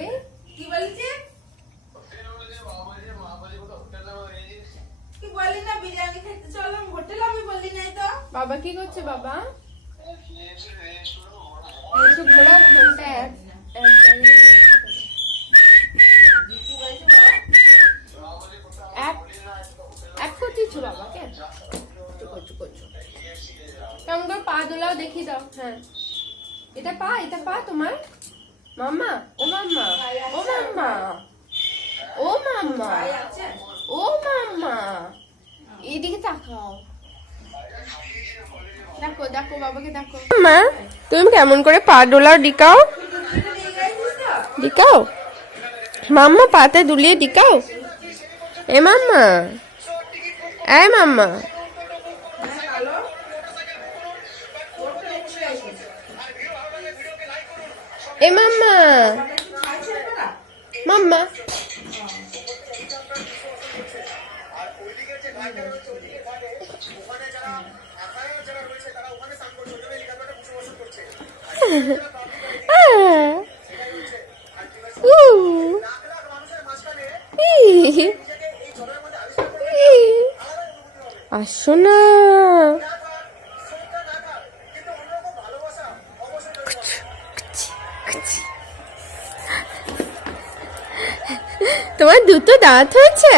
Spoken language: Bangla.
এই কি বলছে? কি বলি না বিরিয়ানি খেতে চলো হোটেল, আমি বলি নাই তো। বাবা কি করছে বাবা? একটু ঘোরা ফোনটা এক করছিস বাবা কেন? কেমন করে পা দোলাও দেখি দাও। হ্যাঁ এটা পা তোমার মাম্মা। ও মাম্মা, ও মাম্মা, ও মাম্মা, ও মাম্মা, এদিকে তাকাও। দেখো দেখো বাবাকে দেখো। মা তুমি কেমন করে পা দোলাও ডিকাও ডিকাও। মাম্মা পাতে দুলিয়ে ডিকাও। এ মাম্মা, এ মাম্মা, এ মাম্মা, মাম্মা। আসো না। তোমার দুটো দাঁত হয়েছে?